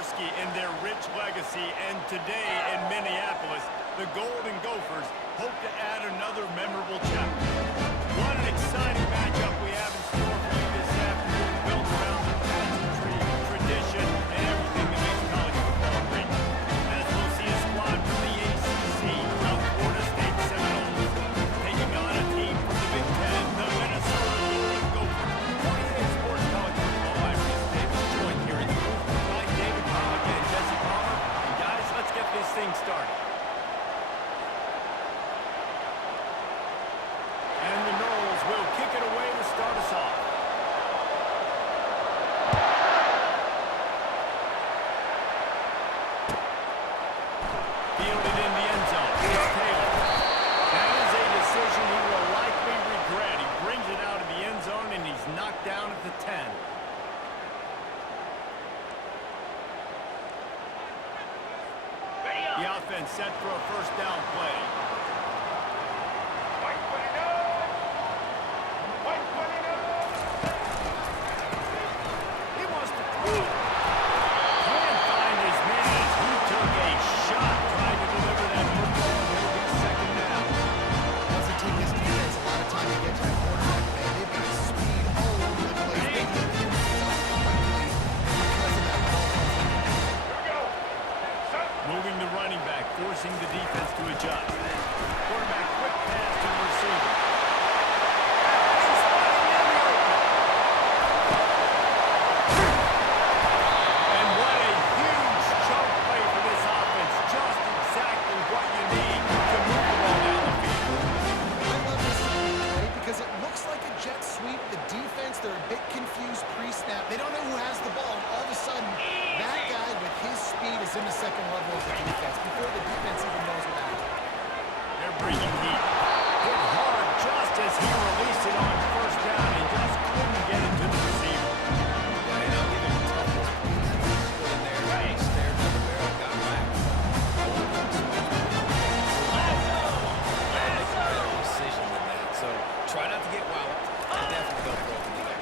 Jaworski and their rich legacy, and today in Minneapolis, the Golden Gophers hope to add another memorable chapter. What an exciting matchup we have in store for you this afternoon, built around the pageantry, tradition, and everything that makes college football great. As we'll see a squad from the ACC, the Florida State Seminoles, taking on a team from the Big Ten, the Minnesota Golden Gophers. 48 Sports College Football, I'm Chris Davis, joined here in the booth by David Pollack and Jesse Palmer. And guys, let's get this thing started. And the Noles will kick it away to start us off. Fielded in the end zone. It's Taylor. That is a decision he will likely regret. He brings it out of the end zone, and he's knocked down at the 10. The offense set for a first down play. He wants to throw. Can't find his man as he took a shot trying to deliver that football, and it'll be second down. Doesn't take this defense a lot of time to get to the quarterback, man. They've got speed all over the place. They can get quickly because of that ball. Moving the running back, forcing the defense to adjust. Quarterback, quick pass to the receiver. He's running in the open. And what a huge choke play for this offense. Just exactly what you need to move the ball down the field. I love this team, right? Because it looks like a jet sweep. The defense, they're a bit confused pre-snap. They don't know who has the ball. And all of a sudden, that guy with his speed is in the second level of the defense before the defense even knows what happened. They're bringing heat. Hit hard just as he released it on first down and just couldn't get it to the receiver. And I'll give him a tough one. He stood in there, stared down the barrel, got back. Make a better decision than that. So try not to get walloped and definitely don't throw it to the guy.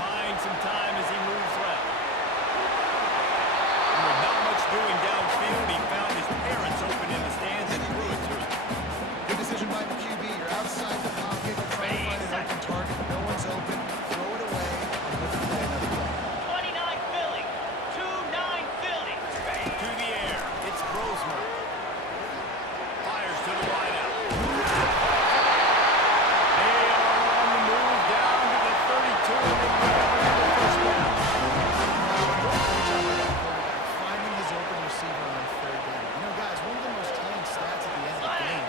Buying some time as he moves left. And with not much doing downfield, he found his parents open in the stands and threw it to him. Good decision by the QB. You're outside the pocket. You're trying to find an open target. No one's open. Throw it away and look to play another play. 29 Philly. 2-9 Philly. To the air. It's Brosmer. Fires to the wideout. They are on the move down to the 32 and they pick up another first down. Finding his open receiver on third down. You know, guys, one of the most telling stats at the end of the game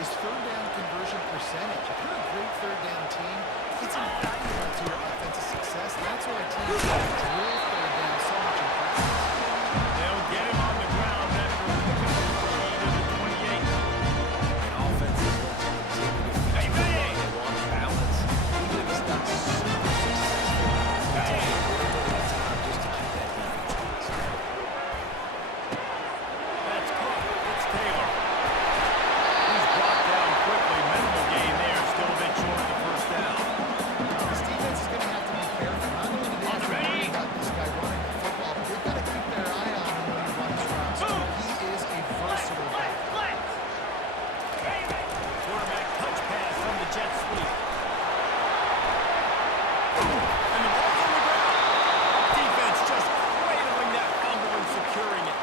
is third down conversion percentage. If you're a great third down team, it's invaluable to your offensive success. That's why teams drill third down so much in practice. They'll get him on the ground after picking up the lead to the 28. And offenses want to continue to feed the ball. They want balance. Even if it's not super successful, they take a little bit of time just to keep that defense honest. That's caught. It's Taylor. He's brought down quickly. Minimal gain there. Still a bit short of the first down. This defense is going to have to be careful. Not only do they have to worry about this guy running the football, but they've got to keep their eye on him when he runs routes. He is a versatile guy. Quarterback touch pass from the jet sweep. And the ball's on the ground. Defense just cradling that fumble and securing it.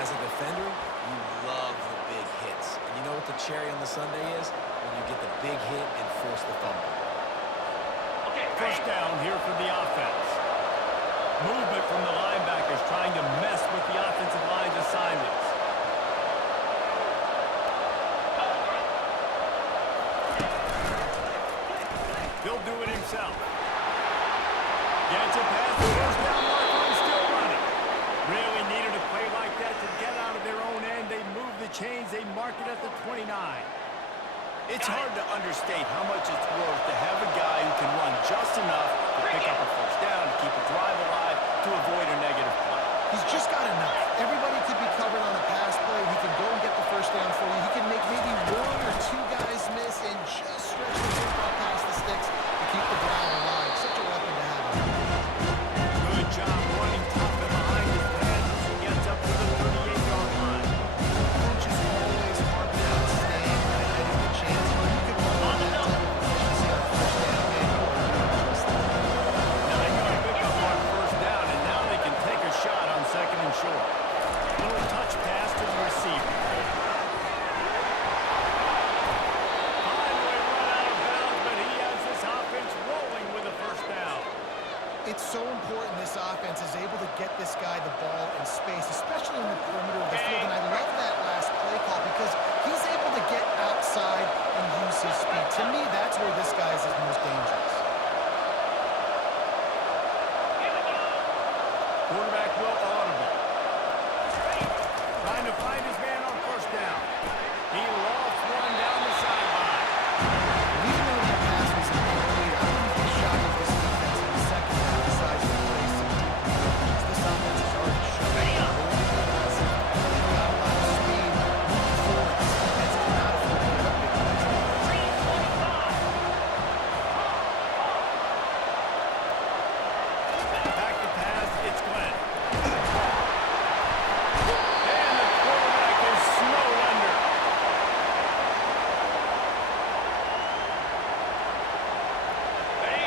As a defender, you love the big hits. And you know what the cherry on the sundae is? When you get the big hit and force the fumble. First down here for the offense. Movement from the linebackers trying to mess with the offensive line's assignments. He'll do it himself. Gets it past the first down marker and still running. Really needed a play like that to get out of their own end. They move the chains. They mark it at the 29. It's hard to understate how much it's worth to have a guy who can run just enough to pick up a first down, to keep a drive alive, to avoid a negative play. He's just got enough. Everybody could be covered on a pass play. He can go and get the first down for you. He can make maybe one or two guys miss and just stretch the football past the sticks to keep the drive alive. Such a weapon to have. Good job running It's so important this offense is able to get this guy the ball in space, especially in the perimeter of the field. And I love that last play call because he's able to get outside and use his speed. To me, that's where this guy is his most dangerous. Quarterback will audible. Trying to find his man on first down. He lost one down the sideline. Even though that pass was incomplete, I wouldn't be shocked if this defense in the second half decides to play some deep conversions. This offense has already shown they're really aggressive. They've got a lot of speed. Moving forward, this defense cannot afford to give up big plays like this. 325. Back to pass, it's Glenn. And the quarterback is snowed under.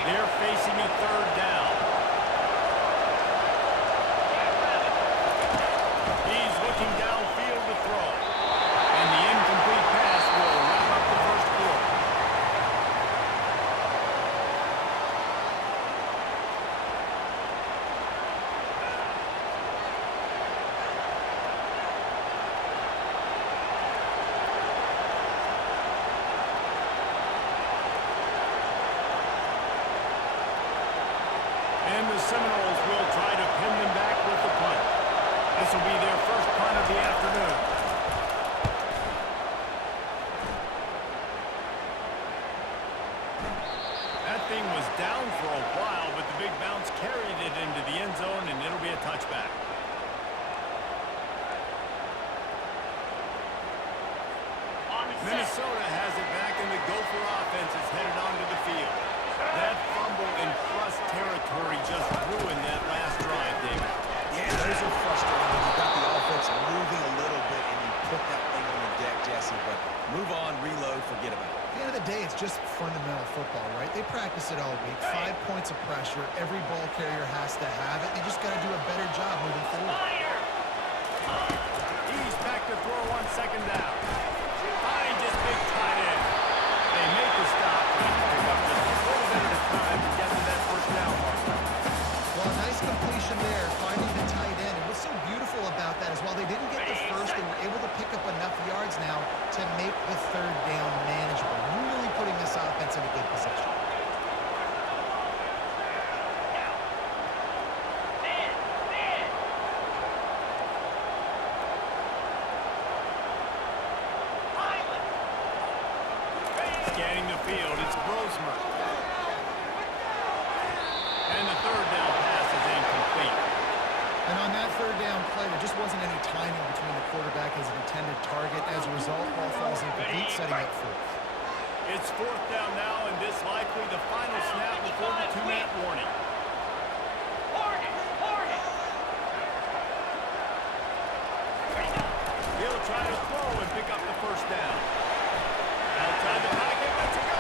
They're facing a third down. He's looking downfield to throw. And the incomplete pass will wrap up the first quarter. And the Seminoles will try to pin them back with the punt. This will be their first punt of the afternoon. That thing was down for a while, but the big bounce carried it into the end zone, and it'll be a touchback. On the set. Minnesota has it back, and the Gopher offense is headed onto the field. That fumble in crust territory just ruined that last drive, David. Yeah, those are frustrating when you got the offense moving a little bit and you put that thing on the deck, Jesse. But move on, reload, forget about it. At the end of the day, it's just fundamental football, right? They practice it all week. 5 points of pressure. Every ball carrier has to have it. They just got to do a better job moving forward. Fire. He's back to throw on second down. Finds his big tight end. They make the stop, trying to pick up just a little bit at a time to get to that first down mark. Well, a nice completion there, finding the tight end. And what's so beautiful about that is while they didn't get the first, they were able to pick up enough yards now to make the third down manageable. Really putting this offense in a good position. Man. Highland. Scanning the field, it's Brosmer. And the third down pass is incomplete. And on that third down play, there just wasn't any timing between the quarterback and his intended target. As a result, ball falls incomplete, setting up fourth. It's fourth down now, and this likely the final snap before the 2-minute warning. Hornet. He'll try to throw and pick up the first down. Outside the pocket, let's go.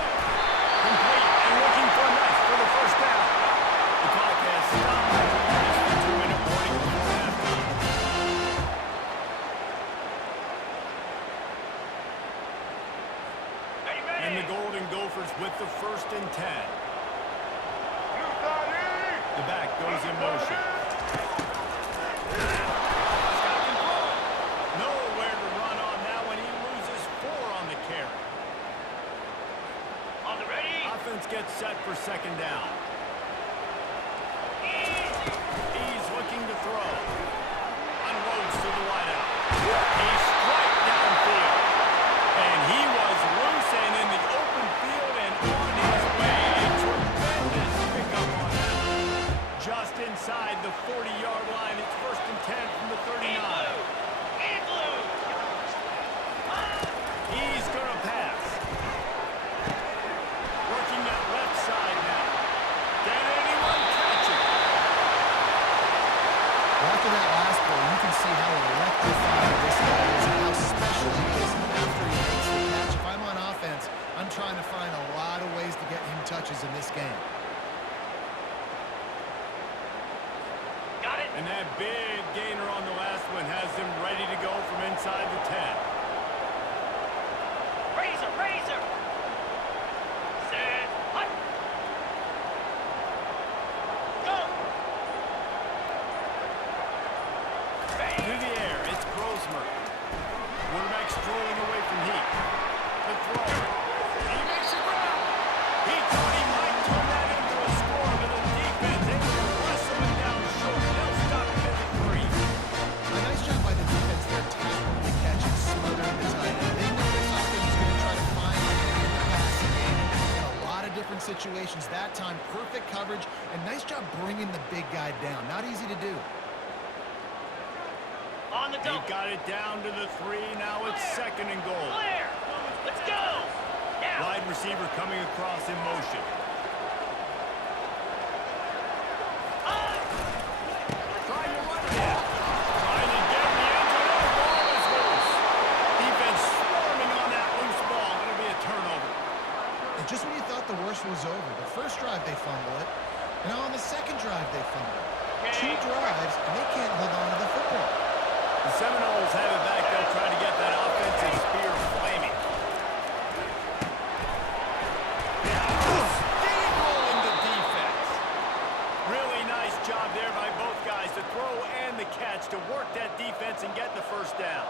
Complete and looking for enough for the first down. The clock has stopped. It's the 2-minute warning before halftime. And the Golden Gophers with the 1st and 10. The back goes in motion. Scott can throw it. Nowhere to run on now, and he loses 4 on the carry. On the ready. Offense gets set for second down. He's looking to throw. Unloads to the wideout. He's straight downfield. And he was loose and in the open field and on his way. A tremendous pickup on that. Just inside the 40-yard line. It's 1st and 10 from the 39. Igloo. He's going to pass. Working that left side now. Can anyone catch it? Well, after that last play, you can see how electrifying this guy is and how special he is after he makes the catch. If I'm on offense, I'm trying to find a lot of ways to get him touches in this game. Got it. And that big gainer on the last one has him ready to go from inside the 10. Razor. Set. Hut. Go. smirk. Quarterback strolling away from heat. The throw. He makes it grab. He thought he might turn that into a score, but the defense able to wrestle him down short. They'll stop him at the 3. A nice job by the defense there, tackling the catch and smothering the tight end. They know this offense is going to try to find an end in the passing game in a lot of different situations. That time, perfect coverage, and nice job bringing the big guy down. Not easy to do. On the He double. got it down to the 3. Now it's second and goal. Clear. Let's go. Now. Wide receiver coming across in motion. Trying to run it in. Trying to get the end zone. The ball is loose. Defense swarming on that loose ball. It'll be a turnover. And just when you thought the worst was over, the first drive they fumble it. Now on the second drive they fumble it. 2 drives, and they can't hold on to the football. The Seminoles have it back. They'll try to get that offensive spear flaming. Steamrolling the defense. Really nice job there by both guys, the throw and the catch, to work that defense and get the first down.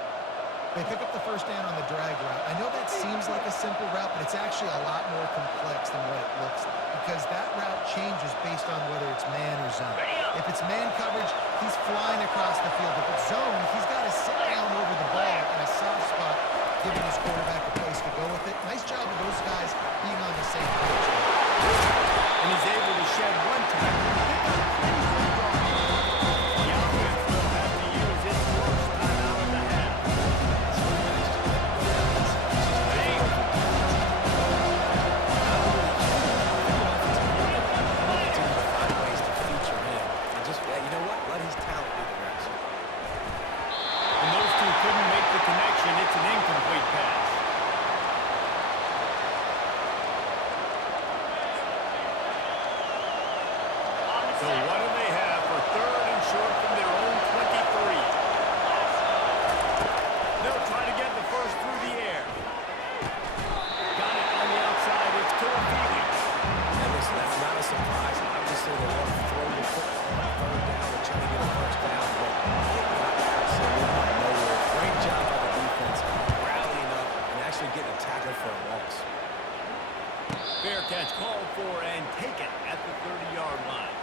They pick up the first down on the drag route. I know that seems like a simple route, but it's actually a lot more complex than what it looks like, because that route changes based on whether it's man or zone. If it's man coverage, he's flying across the field. If it's zone, he's got to sit down over the ball in a soft spot, giving his quarterback a place to go with it. Nice job of those guys being on the same page. And he's able to shed one tackle. The offense will have to use its first time out of the half. Find ways to feature him. And just, you know what? Let his talent do the rest. And those two couldn't make the connection. It's an incomplete pass. So what do they have for third and short from their own 23? They'll try to get the first through the air. Got it on the outside. It's Toafili. And listen, that's not a surprise. Obviously, they want to throw the football on third down and try to get a first down, but it got absolutely nowhere. Great job by the defense rallying up and actually getting a tackle for a loss. Fair catch called for and taken at the 30-yard line.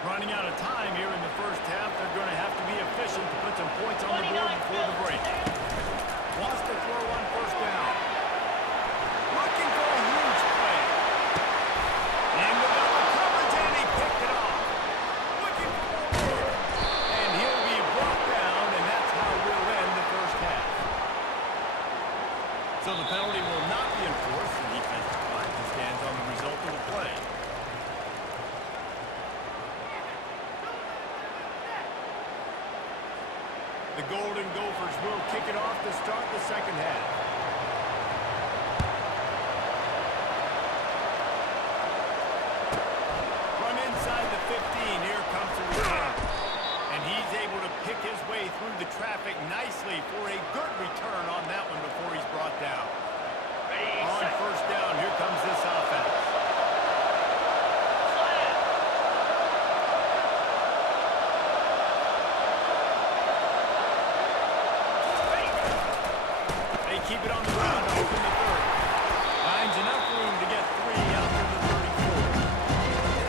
Running out of time here in the first half. They're going to have to be efficient to put some points on the board before the break. Wants to throw on first down. Looking for a huge play. And the double coverage, and he picked it off. Looking for more. And he'll be brought down, and that's how we'll end the first half. So the penalty will not be enforced. The defensive line stands on the result of the play. The Golden Gophers will kick it off to start the second half. From inside the 15, here comes the return. And he's able to pick his way through the traffic nicely for a good return on that one before he's brought down. Ready, On set. first down, here comes this offense. They keep it on the ground to open the third. Finds enough room to get 3 out to the 34.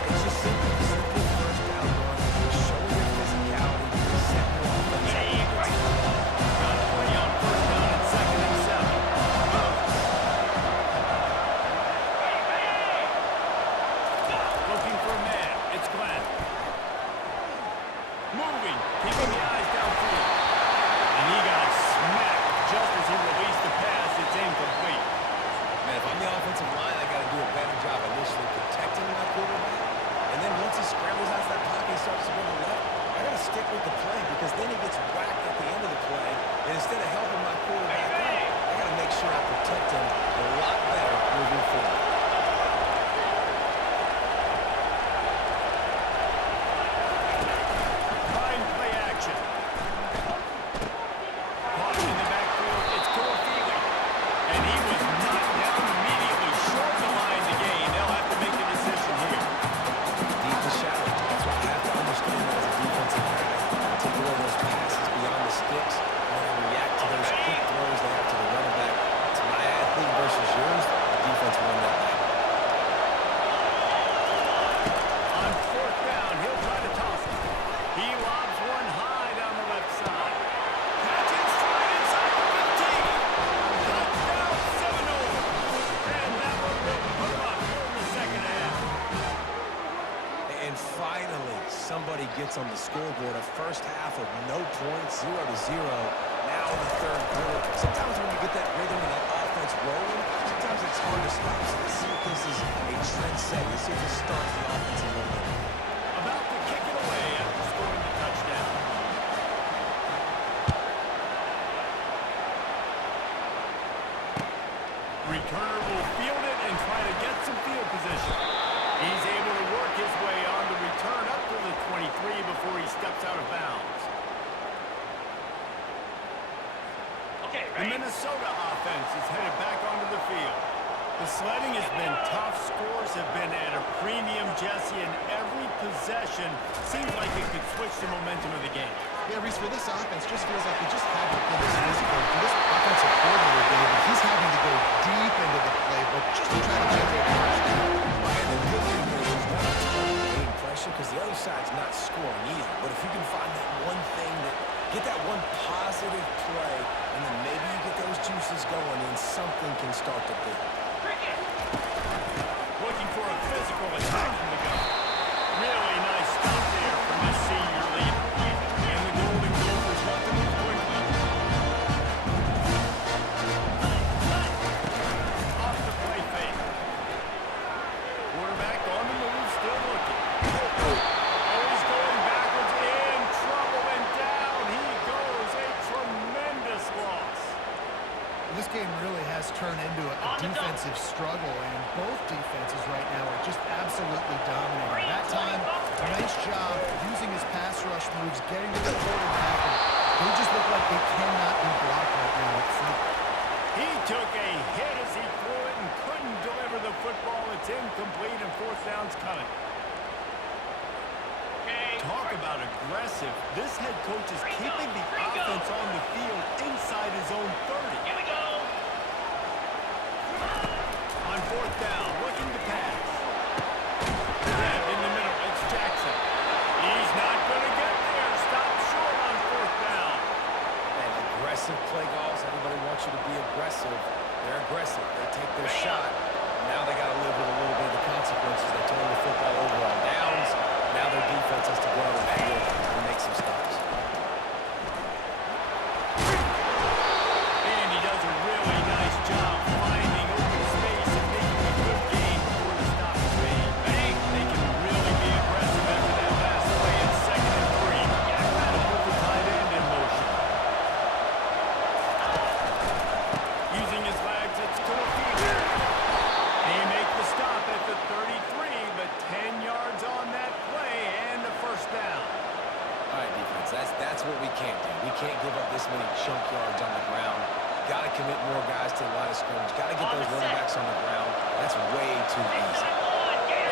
It's just simple first down run. Show your physicality. Set your offense up. Got 3 on first down and second and 7. everybody gets on the scoreboard. A first half of no points, 0-0. Now in the third quarter. Sometimes when you get that rhythm and that offense rolling, sometimes it's hard to stop. So let's see if this is a trend set. Let's see if this starts the offensive momentum. About to kick it away after scoring the touchdown. Returner will field it and try to get some field position. He's able to work his way on the return up to the 23 before he steps out of bounds. Okay, The ready? Minnesota offense is headed back onto the field. The sledding has been tough. Scores have been at a premium, Jesse, and every possession seems like it could switch the momentum of the game. Yeah, Reese, for this offense, just feels like they just haven't been as physical. For this offensive coordinator, David, he's having to go deep into the playbook just to try to generate a first down. And the good thing is there's not a ton of game pressure because the other side's not scoring either. But if you can find that one thing get that one positive play, and then maybe you get those juices going, and something can start to build. Cricket. Looking for a physical attack from the gun. Really nice stop there from this senior leader. And the Golden Gophers want to move quickly. Off the play fake. Quarterback on the move, still looking. Oh, he's going backwards, in trouble, and down he goes. A tremendous loss. This game really has turned into a defensive struggle, and both defenses right now are just absolutely dominating. That time, nice job using his pass rush moves, getting to the quarterback, and they just look like they cannot be blocked right now up front. He took a hit as he threw it and couldn't deliver the football. It's incomplete and fourth down's coming. Okay. Talk about aggressive. This head coach is keeping the offense on the field inside his own 30. Here we go. On fourth down, looking to pass. Deb in the middle, it's Jackson. He's not going to get there. Stop short on fourth down. And aggressive play calls. Everybody wants you to be aggressive. They're aggressive. They take their shot. Now they got to live with a little bit of the consequences. They turn the football over on downs. Now their defense has to go out on the field and make some stops. And he does a really nice job finding open space and making a good gain before the stop is made. They can really be aggressive after that last play. It's 2nd and 3. That'll put the tight end in motion. Using his legs, it's to the field. They make the stop at the 33, but 10 yards on that play and a first down. All right, defense, that's what we can't do. We can't give up this many chunk yards on the ground. Got to commit more guys to the line of scrimmage. Got to get those running backs on the ground. That's way too easy.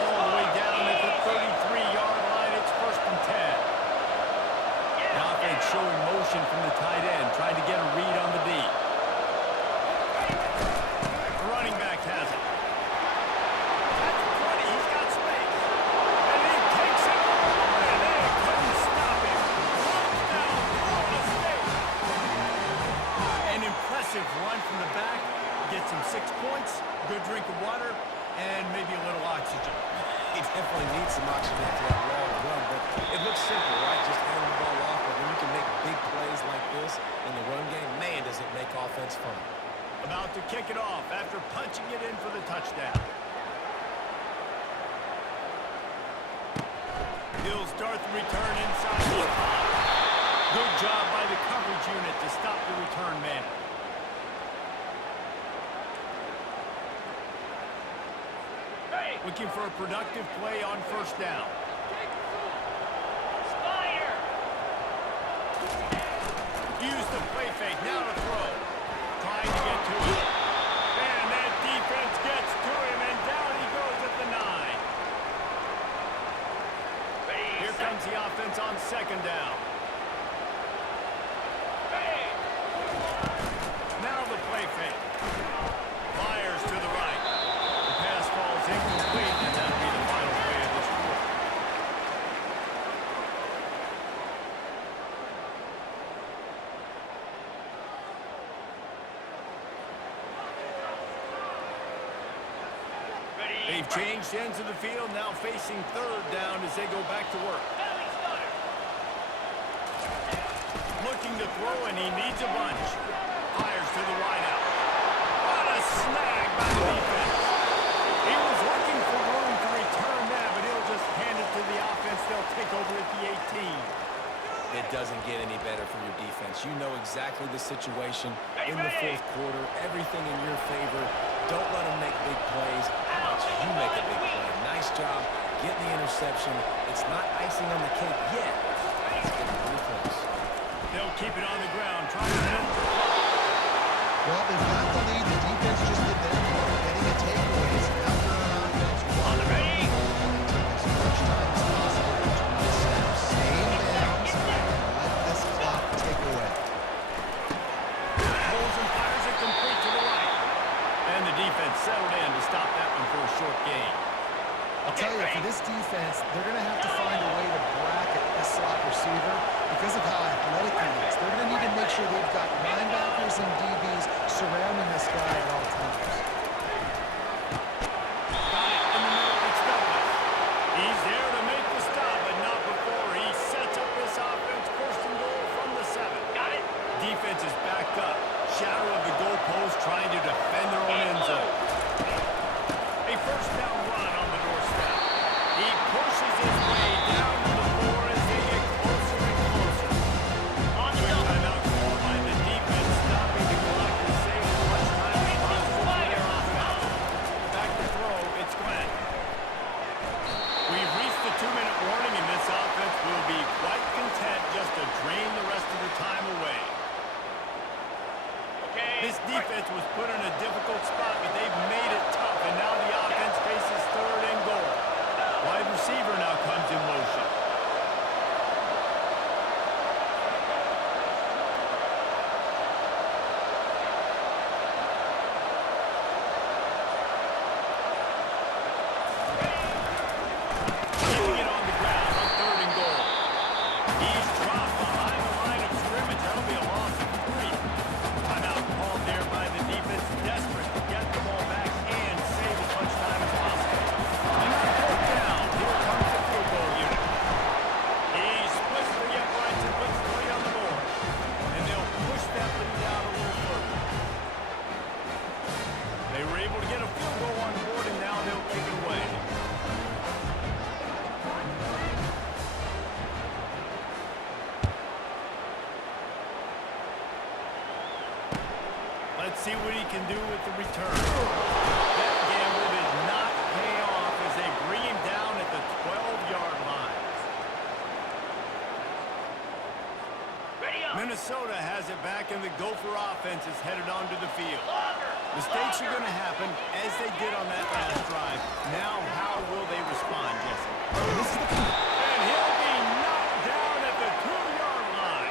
All the way down at the 33-yard line, it's 1st and 10. The offense showing motion from the tight end, trying to get a read on the D. The running back has it. At the 20, he's got space. And he takes it all the way, and they couldn't stop him. Touchdown, Florida State. An impressive run from the back. Gets him 6 points, good drink of water, and maybe a little oxygen. He definitely needs some oxygen after that long run, but it looks simple, right? Just hand the ball off, but when you can make big plays like this in the run game, man, does it make offense fun. About to kick it off after punching it in for the touchdown. He'll start the return inside the spot. Good job by the coverage unit to stop the return man. Looking for a productive play on first down. Spire. Use the play fake, now to throw. Trying to get to it. And that defense gets to him, and down he goes at the 9. Ready, Here set. comes the offense on 2nd down. Ready. Now the play fake. Fires to the right. The pass falls incomplete, and that'll be the final play of this quarter. Ready. They've changed ends of the field, now facing 3rd down as they go back to work. Penalty start. looking to throw, and he needs a bunch. Fires to the wide out. What a snag by the defense. He was looking for room to return that, but he'll just hand it to the offense. They'll take over at the 18. It doesn't get any better for your defense. You know exactly the situation in the fourth quarter. Everything in your favor. Don't let them make big plays. How about you make a big play? Nice job getting the interception. It's not icing on the cake yet. It's getting pretty close. They'll keep it on the ground, trying to milk the clock. Well, they've got the lead. The defense just did their part, getting a takeaways after an offense. On the ready. They took as much time as possible between the snaps. Stay in bounds and let this clock take away. Pulls and fires it complete to the right. And the defense settled in to stop that one for a short gain. I'll tell you, for this defense, they're going to have to find a way to bracket this slot receiver because of how athletic he is. They're going to need to make sure they've got linebackers and DBs surrounding this guy at all times. Got it in the middle. It's Douglas. He's there to make the stop, but not before. He sets up this offense, first and goal from the 7. Got it. Defense is backed up. Shadow of the goalpost trying to defend their own end zone. A first down run on the doorstep. He pushes his way down to the 4 as they get closer and closer. On the Quick double. timeout called by the defense, stopping the clock to save as much time as possible for their offense. Back to throw, it's Glenn. We've reached the 2-minute warning, and this offense will be quite content just to drain the rest of the time away. Okay. This defense was put in a difficult spot, but they've made it tough, and now the offense faces 3rd and goal. Wide receiver now comes in motion. Keeping it on the ground on 3rd and goal. He's dropped behind the line of scrimmage. That'll be a loss of 3. Timeout called there by the defense, desperate to get the ball back and save as much time as possible. And on 4th down, here comes the field goal unit. He splits the uprights and puts 3 on the board. And they'll push that lead out a little further. They were able to get a field goal on board, and now they'll kick it away. Let's see what he can do with the return. That gamble did not pay off as they bring him down at the 12-yard line. Ready up. Minnesota has it back, and the Gopher offense is headed onto the field. Longer. Mistakes are going to happen, as they did on that last drive. Now, how will they respond, Jesse? This is the key. And he'll be knocked down at the 2-yard line.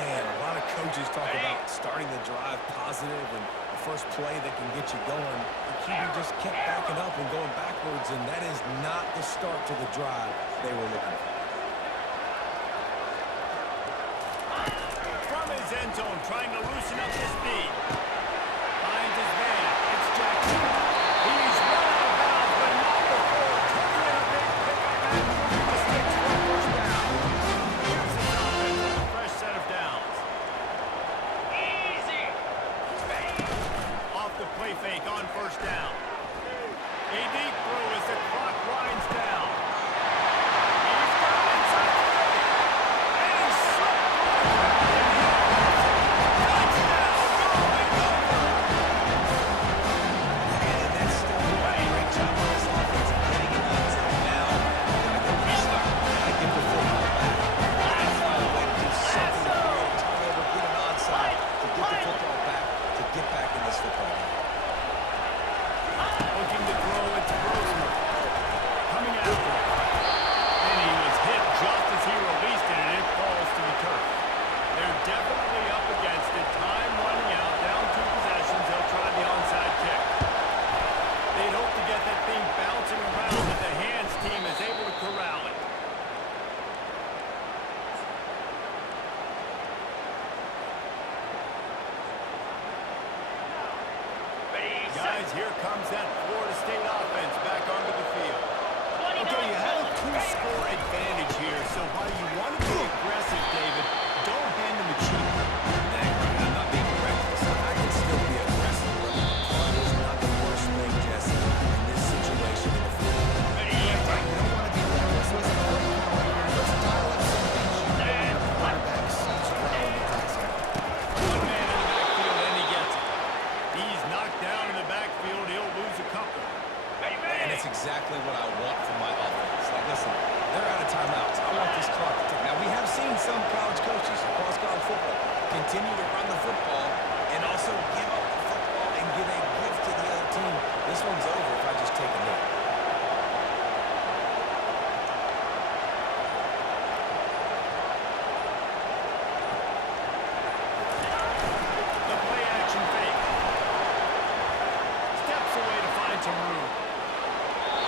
Man, a lot of coaches talk about starting the drive positive and the first play that can get you going. The QB just kept backing up and going backwards, and that is not the start to the drive they were looking for. From his end zone, trying to loosen up his speed. Finds his man. It's Jackson. He's run out of bounds, but not before turning in a big pickup and moving the sticks for a first down. Here's his offense with a fresh set of downs. Easy. Off the play fake on first down. A deep throw as the clock winds down. He's got it inside the 30. And he's slipped through the crowd and hit. Touchdown, Golden Gopher. And that's still a great job on this offense of getting it in zone now. Gotta go restart. Gotta get the football back. Gotta find a way to do something to create a turnover, get an onside, to get the football back, to get back in this football game. Looking to throw, it's Brosmer. Coming after him. And he was hit just as he released it, and it falls to the turf. They're definitely up against it. Time running out, down 2 possessions. They'll try the onside kick. They'd hope to get that thing bouncing around, but the hands team is able to corral it. Ready. Guys, here comes that Florida State offense back onto the field. 29 Okay, you have a seconds. 2-score advantage here, so while you want to be aggressive, David, don't hand that's exactly what I want from my offense. Like, listen, they're out of timeouts. I want this clock to tick. Now, we have seen some college coaches across college football continue to run the football and also give up the football and give a gift to the other team. This one's over if I just take a hit. The play action fake. Steps away to find some room.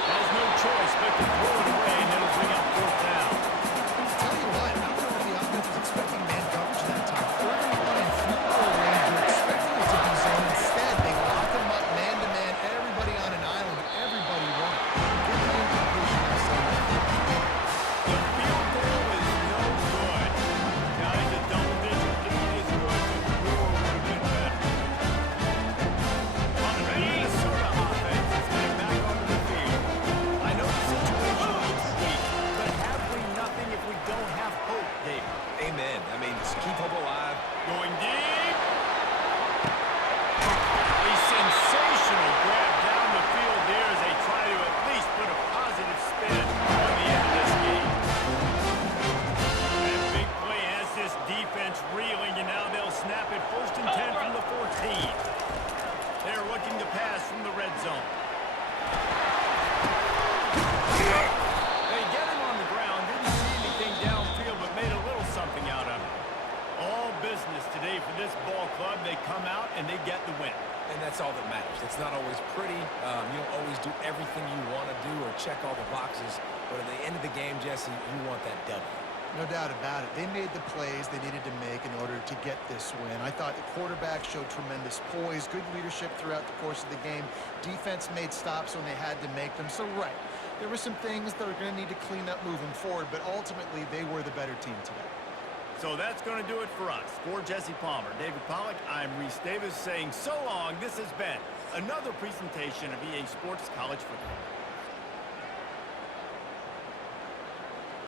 Has no choice but to throw it away, and it'll bring up fourth down. Tell you what, I don't know if the offense was expecting man coverage that time. Third and one in field goal range. They're expecting it to be zone. Instead, they lock them up man-to-man, everybody on an island, everybody won. Get the incompletion on Sunday. The field goal is no good. Guys, a double-digit lead is good, but the score would have been better. On the Minnesota offense is heading back onto the field. I know the situation looks weak, but have we nothing if we don't have hope, Dave? Amen. I mean, just keep hope alive. Going deep. A sensational grab down the field there as they try to at least put a positive spin on the end of this game. That big play has this defense reeling, and now they'll snap it 1st and 10 from the 14. They're looking to pass from the red zone. They get him on the ground, didn't see anything downfield, but made a little something out of it. All business today for this ball club. They come out and they get the win. And that's all that matters. It's not always pretty. You don't always do everything you want to do or check all the boxes. But at the end of the game, Jesse, you want that W. No doubt about it. They made the plays they needed to make in order to get this win. I thought the quarterback showed tremendous poise, good leadership throughout the course of the game. Defense made stops when they had to make them. So, right, there were some things that are going to need to clean up moving forward, but ultimately they were the better team today. So that's going to do it for us. For Jesse Palmer, David Pollack, I'm Reese Davis saying so long. This has been another presentation of EA Sports College Football.